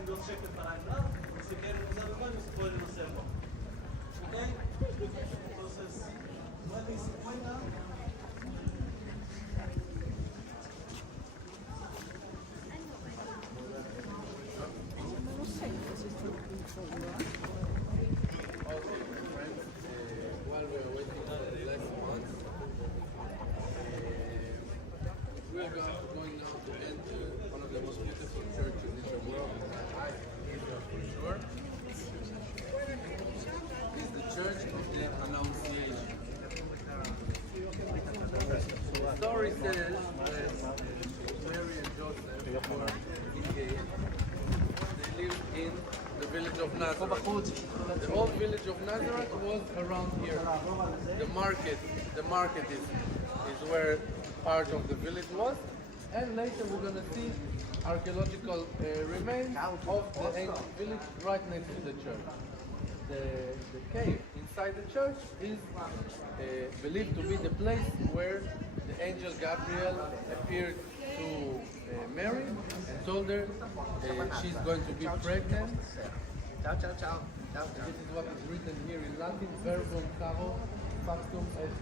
pueden 2 cheques para entrar, y si quieren usar el baño, se pueden hacerlo. ¿Ok? Entonces, 9:50. While we are waiting for the last one, we are going now to enter one of the most beautiful churches in the world. I Israel for sure. It's the Church of the Annunciation. The story says that Mary and Joseph were engaged. They lived in the village of Nazareth. The old village of Nazareth was around here. The market is where part of the village was. And later we're going to see archaeological remains of the ancient village right next to the church. The cave inside the church is believed to be the place where the angel Gabriel appeared to Mary and told her she's going to be pregnant. Ciao, ciao, ciao. Ciao, ciao. This is what is written here in Latin, verbum caro, factum et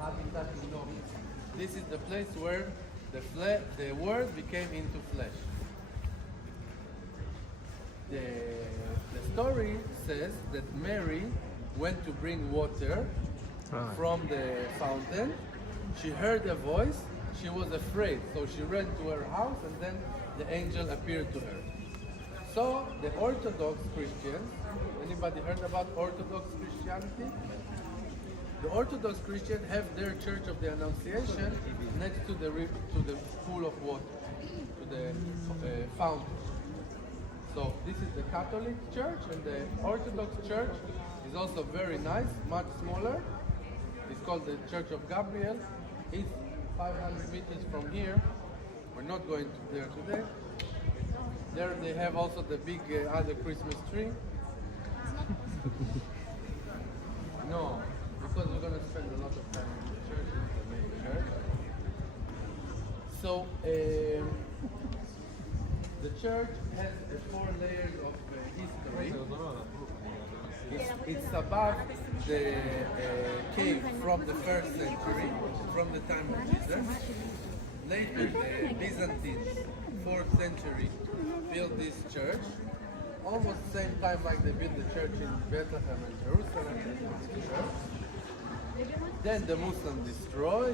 habitat in nobis. This is the place where the word became into flesh. The story says that Mary went to bring water from the fountain. She heard a voice, she was afraid, so she ran to her house and then the angel appeared to her. So the Orthodox Christians, anybody heard about Orthodox Christianity? The Orthodox Christians have their Church of the Annunciation next to the pool of water, to the fountain. So this is the Catholic Church, and the Orthodox Church is also very nice, much smaller. It's called the Church of Gabriel. It's 500 meters from here. We're not going there today. There they have also the big other Christmas tree. No, because we're going to spend a lot of time in the church, it's the main church. So the church has 4 layers of history. It's above the cave from the 1st century, from the time of Jesus. Later, the Byzantines, 4th century, built this church. Almost the same time like they built the church in Bethlehem and Jerusalem, they built the church. Then the Muslims destroy,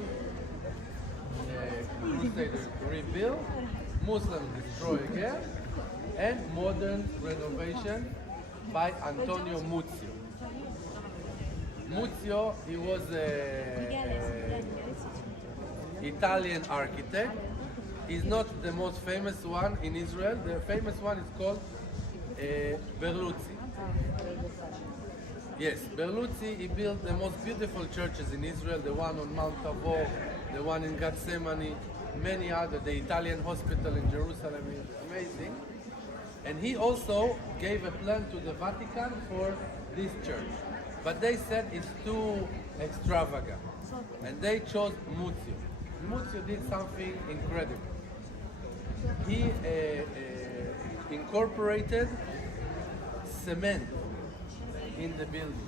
Crusaders rebuild, Muslims destroy again, and modern renovation by Antonio Muzio. Muzio, he was an Italian architect. He's not the most famous one in Israel. The famous one is called Berluzzi. Yes, Berluzzi, he built the most beautiful churches in Israel, the one on Mount Tabor, the one in Gethsemane, many other, the Italian hospital in Jerusalem is amazing. And he also gave a plan to the Vatican for this church. But they said it's too extravagant. And they chose Muzio. Muzio did something incredible. He incorporated cement in the building,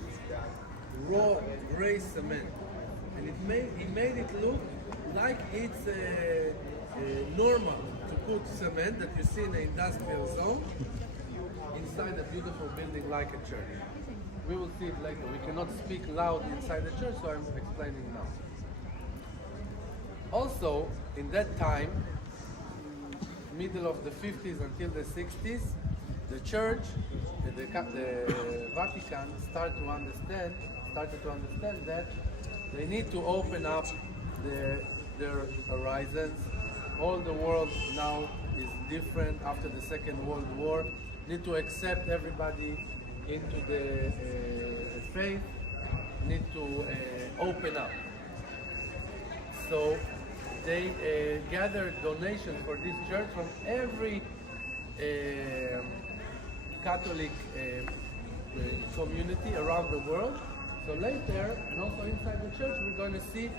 raw gray cement, and he made it look like it's normal to put cement that you see in an industrial zone inside a beautiful building like a church. We will see it later. We cannot speak loud inside the church, so I'm explaining now. Also, in that time, middle of the 50s until the 60s, the church, the Vatican started to understand that they need to open up their horizons. All the world now is different after the Second World War. Need to accept everybody into the faith. Need to open up. So they gathered donations for this church from every Catholic community around the world. So later, and also inside the church, we're going to see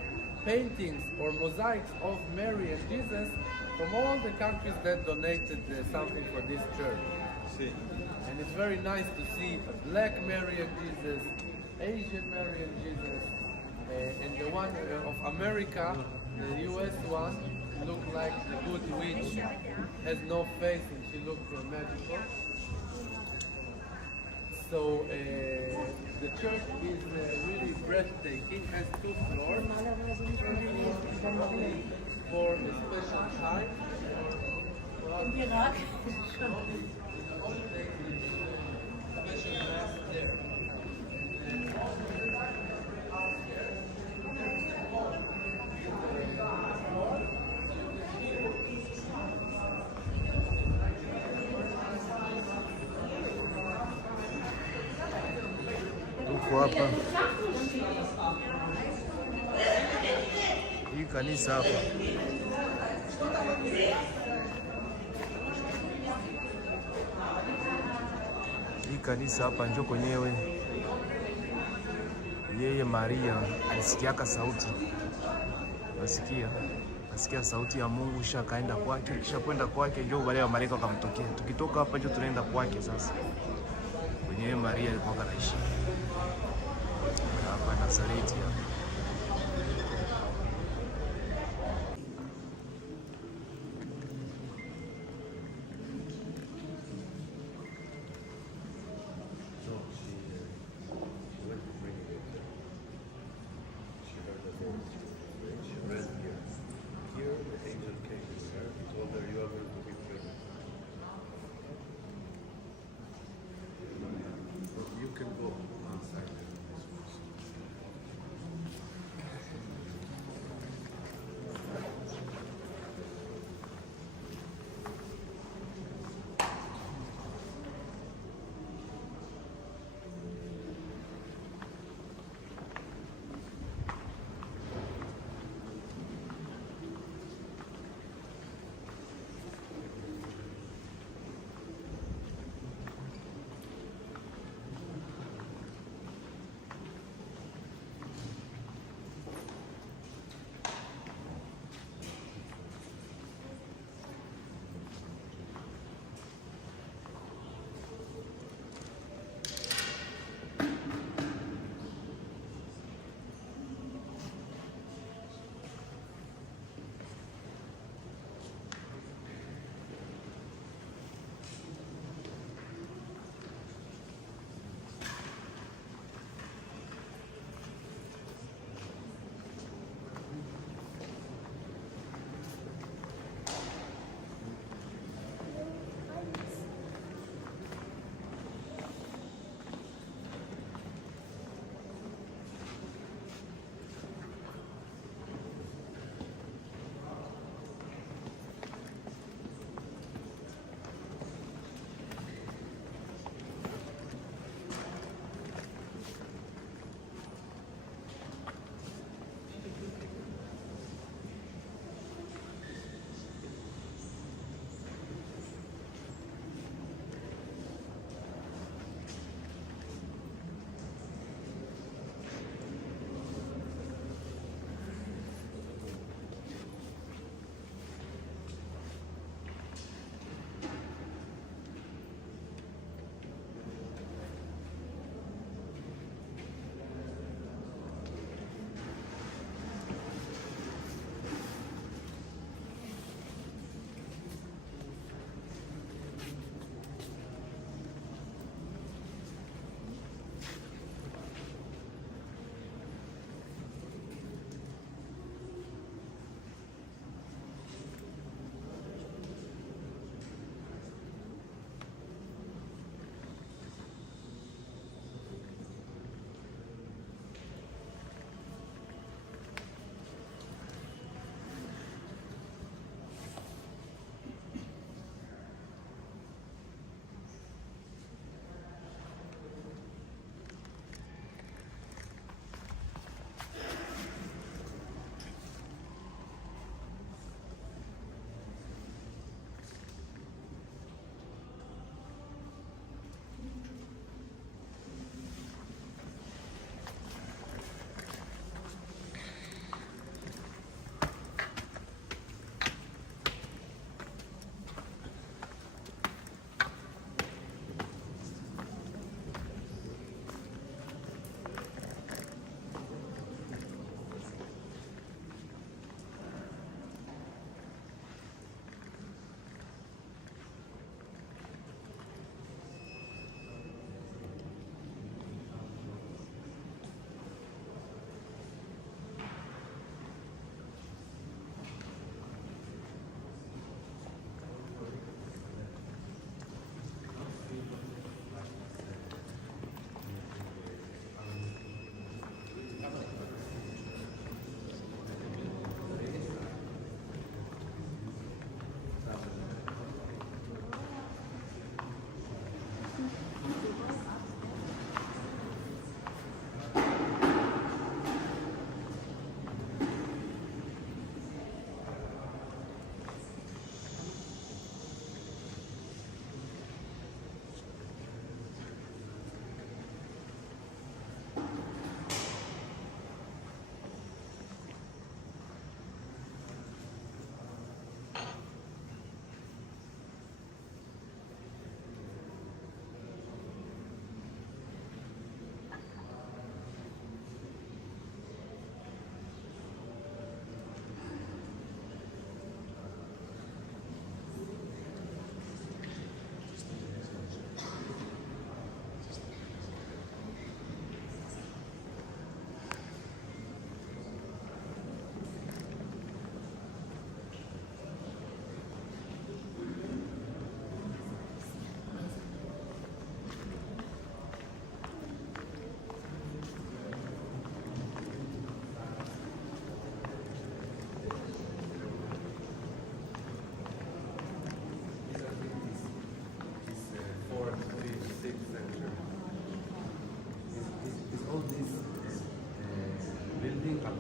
paintings or mosaics of Mary and Jesus from all the countries that donated something for this church. Sì. And it's very nice to see a black Mary and Jesus, Asian Mary and Jesus, and the one of America, the US one, looked like the good witch, has no face and she looked magical. So the church is really breathtaking, has 2 floors for a special time. Special mass there. Tuko hapa hii kanisa hapa, hii kanisa hapa njo kwenyewe yeye Maria alisikiaka sauti, nasikia sauti ya Mungu, kisha kaenda kwake, kisha kwenda kwake njo wale wa malaika wakamtokea. Tukitoka hapa njo tunaenda kwake sasa, kwenyewe Maria alikuwa kanaishi hapa Nazareti hapa.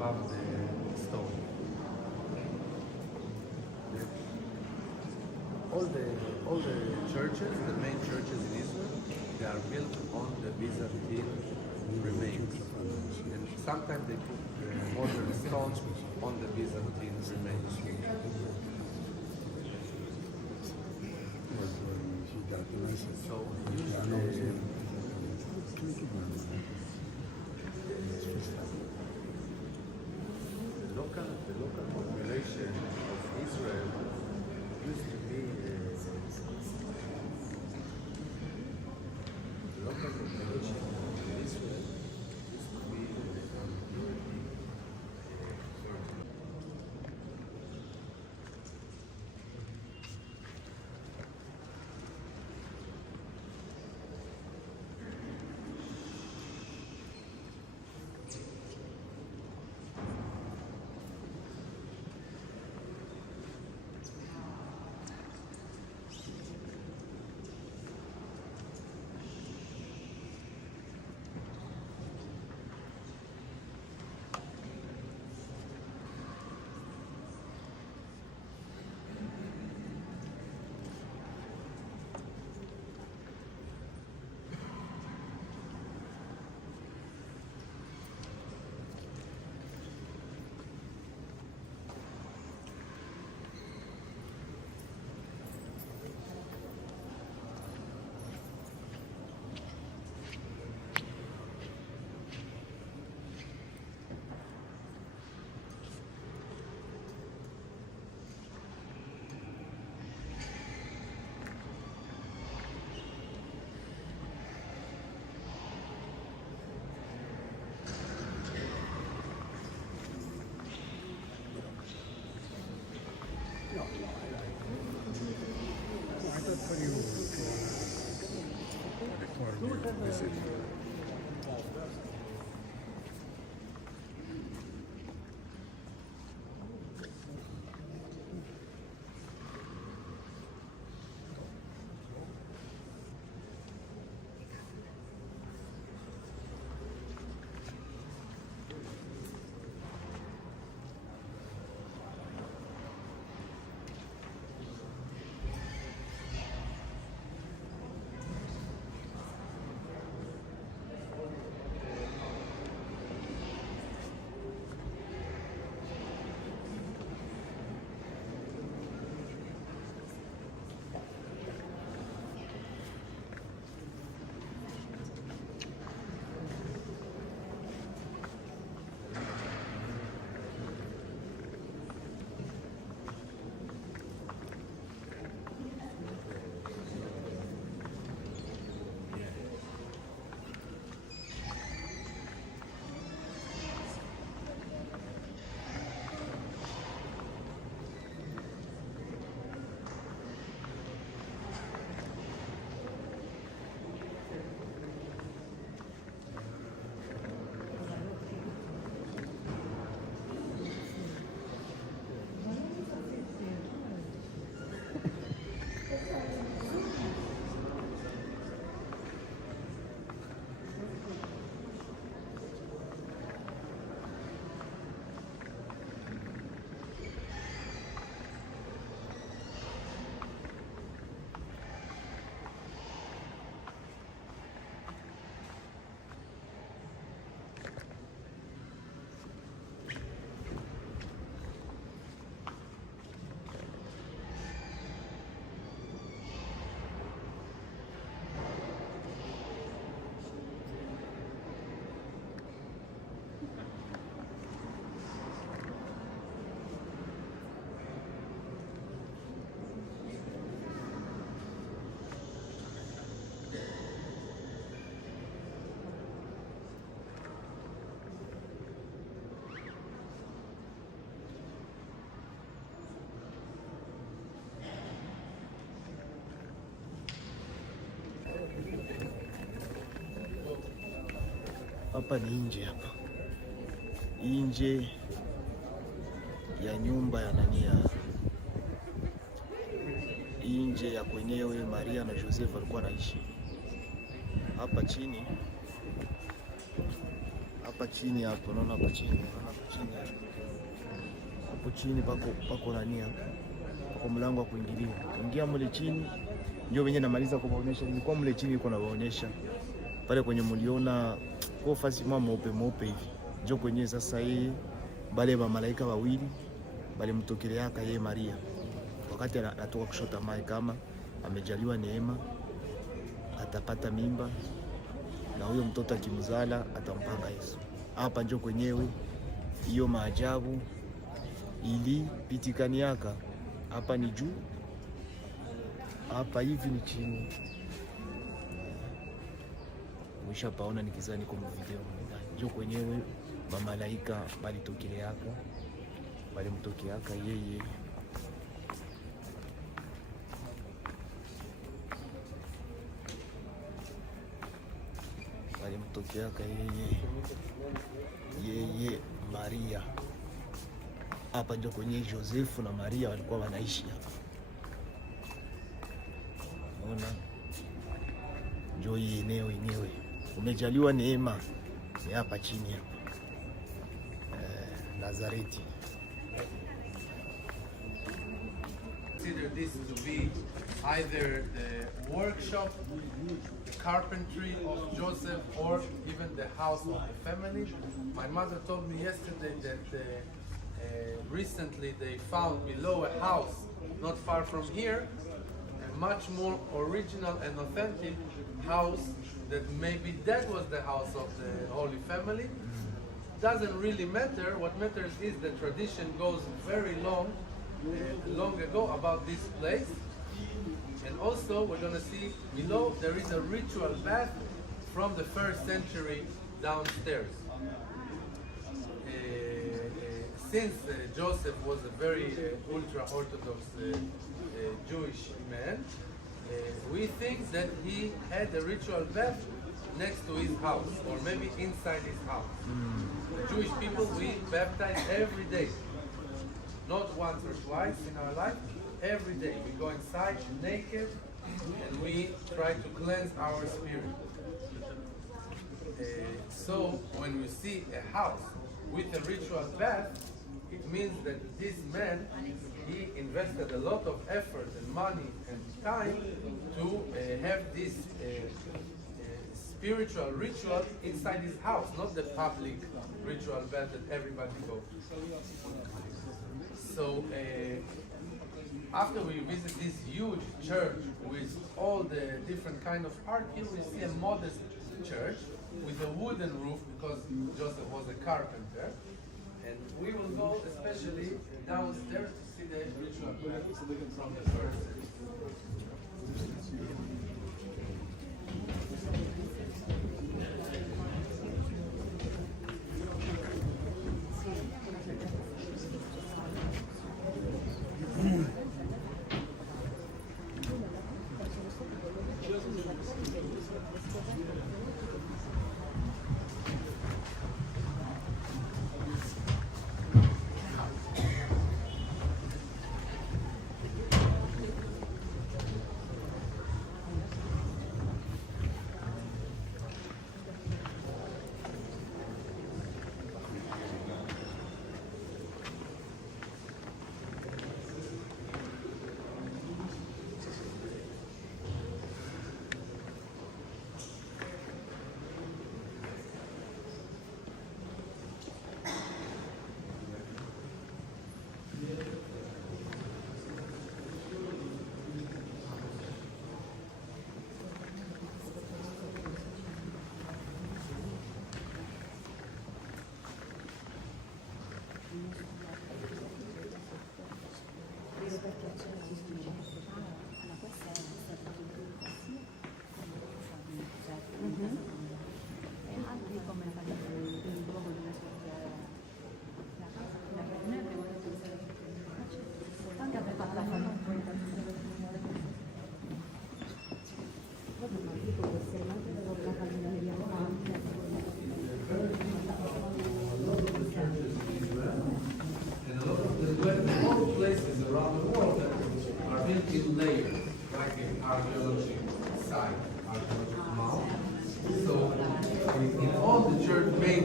above the stone. All the churches, the main churches in Israel, they are built on the Byzantine remains. And sometimes they put modern stones on the Byzantine remains. So the local population of Israel used to be the local population of Israel used to be Hapa ni nje, hapa nje ya nyumba ya Nania, nje ya kwenyewe Maria na Joseph walikuwa naishi. Hapa chini hapa chini hapo, unaona hapa chini, hapo chini pako nani hapo, pako mlango wa kuingilia. Ingia mle chini, ndio wenyewe namaliza kuwaonyesha. Nilikuwa mle chini niko nawaonyesha pale kwenye mliona kwa fasi mweupe hivi, ndio kwenye sasa hii bale ba malaika wawili bale mtokeleaka yeye Maria wakati anatoka kushota mai, kama amejaliwa neema atapata mimba na huyo mtoto akimzala atampanga Yesu. Hapa ndio kwenyewe hiyo maajabu ili pitikaniaka. Hapa ni juu, hapa hivi ni chini. Mwishapaona nikizani kwa video ndio kwenyewe mamalaika balitokeleaka, balimtokeaka yeye. Balimtokeaka yeye Maria. Hapa ndio kwenye Josefu na Maria walikuwa wanaishi hapa. Unaona? Ndio hii eneo yenyewe. Umejaliwa neema ni hapa chini hapa. Nazareth. Consider this to be either the workshop, the carpentry of Joseph, or even the house of the family. My mother told me yesterday that recently they found below a house not far from here a much more original and authentic house, that maybe that was the house of the Holy Family. Doesn't really matter. What matters is the tradition goes very long ago about this place. And also we're going to see below there is a ritual bath from the 1st century downstairs. Since Joseph was a very ultra-Orthodox Jewish man, we think that he had a ritual bath next to his house, or maybe inside his house. The Jewish people, we baptize every day. Not once or twice in our life, every day. We go inside naked and we try to cleanse our spirit. So when we see a house with a ritual bath, it means that this man, he invested a lot of effort and money and time to have this spiritual ritual inside his house, not the public ritual bath that everybody goes. So after we visit this huge church with all the different kind of art, here we see a modest church with a wooden roof because Joseph was a carpenter. And we will go especially downstairs to see the ritual bath from the first century.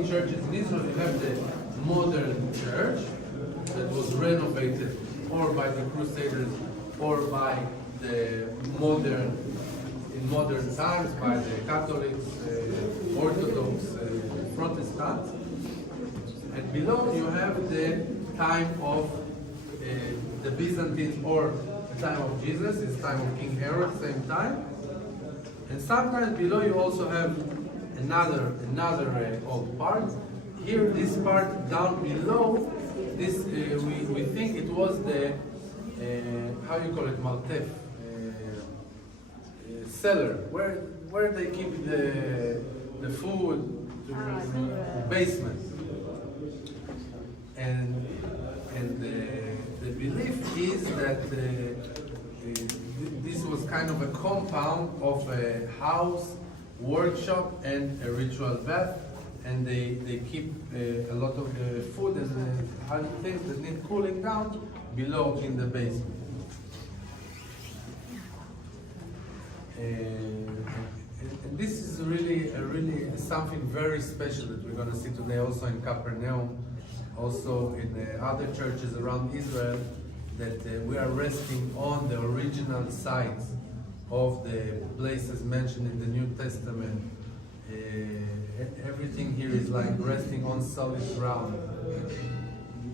many churches in Israel. You have the modern church that was renovated or by the Crusaders or by the modern times by the Catholics, Orthodox, Protestants. And below you have the time of the Byzantines or the time of Jesus, it's time of King Herod, same time. And sometimes below you also have another old part. Here, this part down below, this we think it was the how you call it, Maltef, cellar, where they keep the food, the basement. And the belief is that this was kind of a compound of a house, workshop, and a ritual bath, and they keep a lot of food and other things that need cooling down below in the basement. And this is really something very special that we're going to see today also in Capernaum, also in the other churches around Israel, that we are resting on the original sites of the places mentioned in the New Testament. Everything here is like resting on solid ground.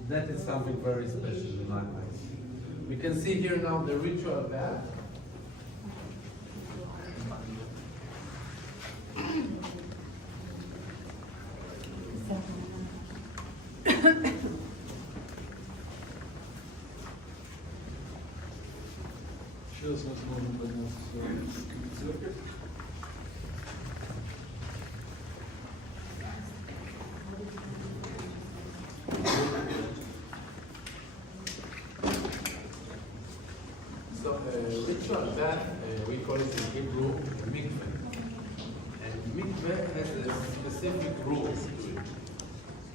That is something very special in my mind. We can see here now the ritual bath. Сейчас нас можно подняться в церковь. So ritual bath, we call it in Hebrew mikveh. And mikveh has a specific rules to it.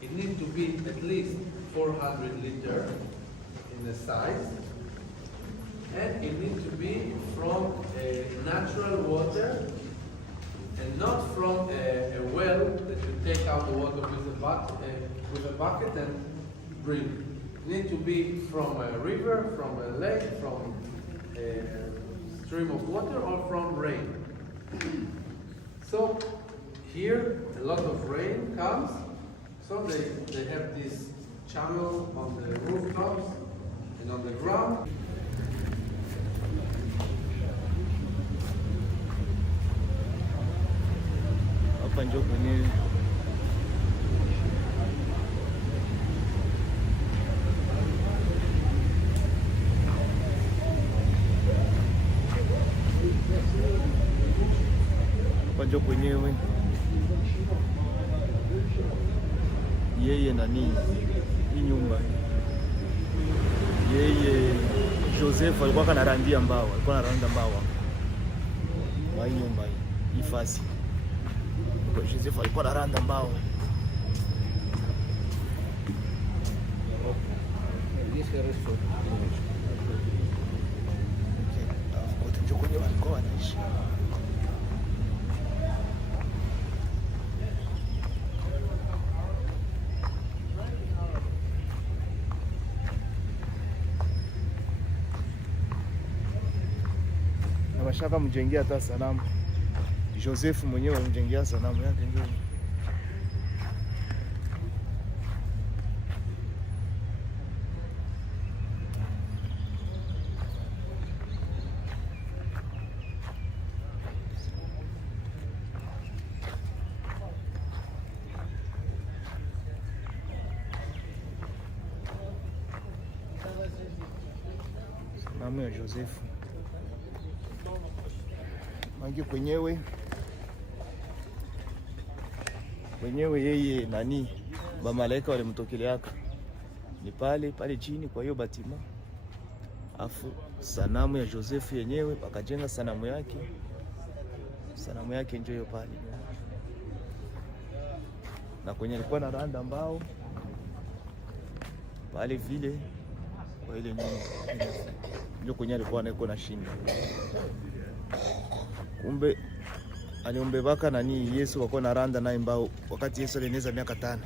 It needs to be at least 400 liters in the size, and it needs to be from natural water and not from a well that you take out the water with a bucket and bring. It needs to be from a river, from a lake, from a stream of water, or from rain. So here a lot of rain comes, so they have this channel on the rooftops and on the ground. Hapa ndio kwenye kwenyewe yeye nani, hii nyumba yeye Joseph alikuwa anarandia mbao, alikuwa anaranda mbao wa hii nyumba hii fasi. Joseph alikuwa anaranda mbao. Na mashaka mjengea hata sanamu. Joseph mwenyewe alimjengea sanamu yake ndio. Sanamu ya Joseph. Mangi kwenyewe yeye nani bamalaika walimtokeleaka ni pale chini kwa hiyo batima, afu sanamu ya Joseph yenyewe wakajenga sanamu yake ndio hiyo pale, na kwenye alikuwa na randa mbao pale vile kwa ile nyumba ndio kwenye alikuwa na shinda. Kumbe aliombebaka nani Yesu wako na randa naye mbao wakati Yesu alieneza miaka 5.